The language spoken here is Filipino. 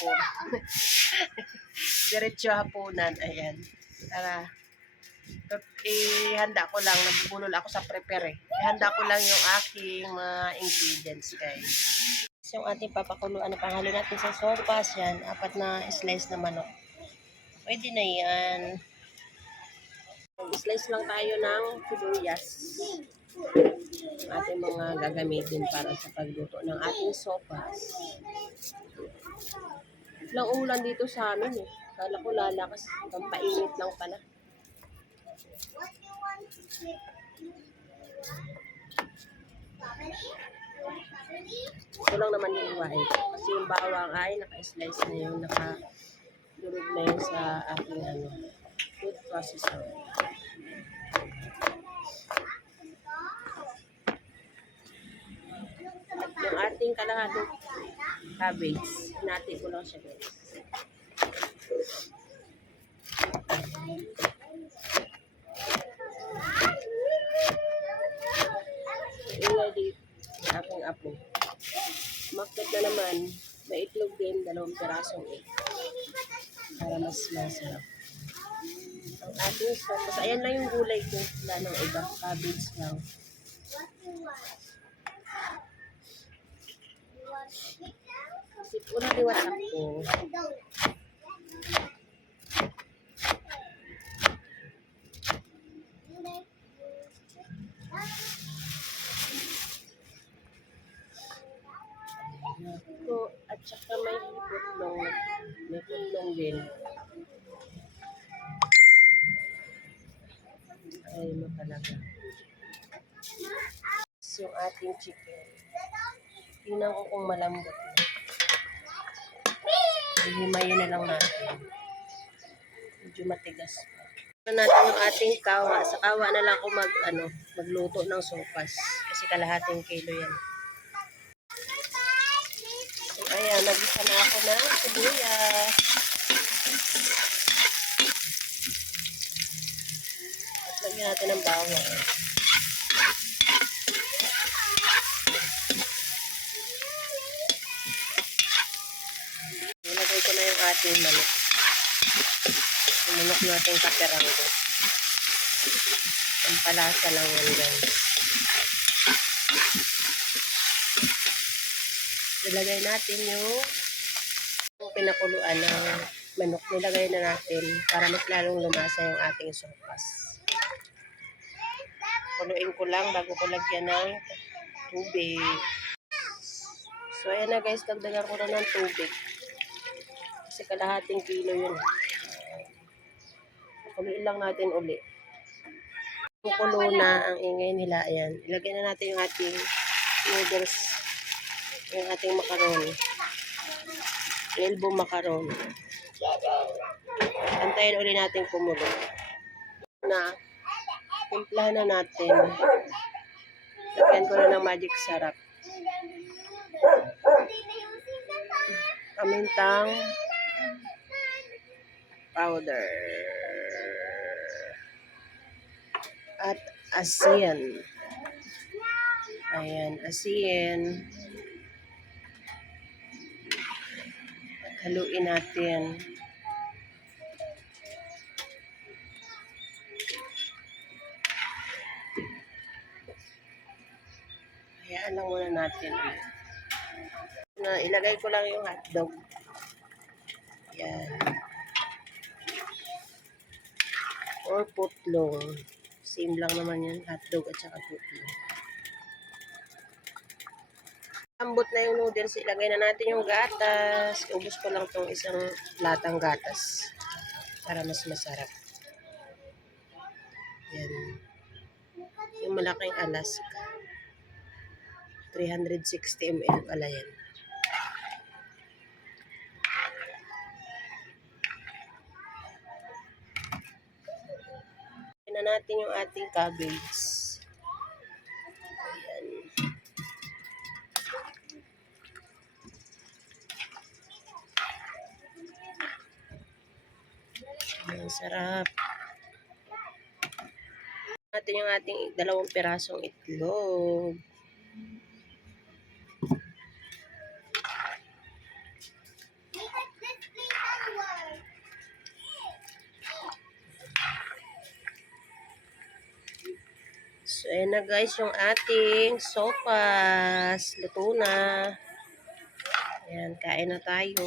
hapon. Diretso hapunan. Ayan. Tara. Ihanda ko lang. Nabubulol ako sa prepare. Ihanda ko lang yung aking mga ingredients, guys. Yung ating papakuluan na panghalo natin sa sopas. Yan. 4 na slice na manok. Pwede na yan. Slice lang tayo ng sibuyas. Ating mga gagamitin para sa pagluto ng ating sopas. Lang ulan dito sa amin eh. Kala ko lalakas. Pampainit lang pala. Ito lang naman yung iwain. Kasi yung bawang ay naka-slice na yun. Naka-durog na yun sa aking food processor. At yung ating kalahating cabbage, hinati ko lang siya, guys. Ingay dito aking apo. Makit na naman, may itlog din, 2 pirasong egg. Para mas masarap. Ang ating sopas, ayan lang yung gulay ko. Wala nang iba, cabbage lang. Sip ko na liwat ako. Ito, at saka may putlong din. Ay mo talaga. So, yung ating chicken. Tingnan ko kung malambot na. Hihimayin na lang natin. Medyo matigas pa. Ito natin yung ating kawa. Sa kawa na lang ako magluto ng sopas. Kasi kalahating kilo yan. So, ayan, nagisa na ako ng sibuyas. At lagyan natin ng bawang. Nilagay ko na yung ating manok. Yung manok natin kaperanggo. Ang palasa lang yan, guys. Ilagay natin yung pinakuluan ng manok. Nilagay na natin para mas lalong lumasa yung ating sopas. Kuluin ko lang bago ko lagyan ng tubig. So, ayan na, guys. Dagdagan ko na ng tubig. Kasi kalahating kilo yun. Kuluin lang natin uli. Kukulo na ang ingay nila. Ayan. Ilagay na natin yung ating noodles. Yung ating macaroni. Elbow macaroni. Antayin uli natin kumulo. Timplahan na natin. Lagyan ko na ng magic sarap. Pamintang powder. At asin. Ayan, asin. At haluin natin. Hayaan lang muna natin. Ilagay ko lang yung hotdog. Ayan. Or putlong. Same lang naman yun. Hotdog at saka putlong. Ambot na yung noodles. Ilagay na natin yung gatas. Ubus ko lang tong isang latang gatas. Para mas masarap. Yan. Yung malaking Alaska. 360 ml pala yan. Na natin yung ating cabbage. Ayan. Ang sarap. Natin yung ating 2 pirasong itlog. Ayan na guys, yung ating sopas. Luto na. Ayan, kain na tayo.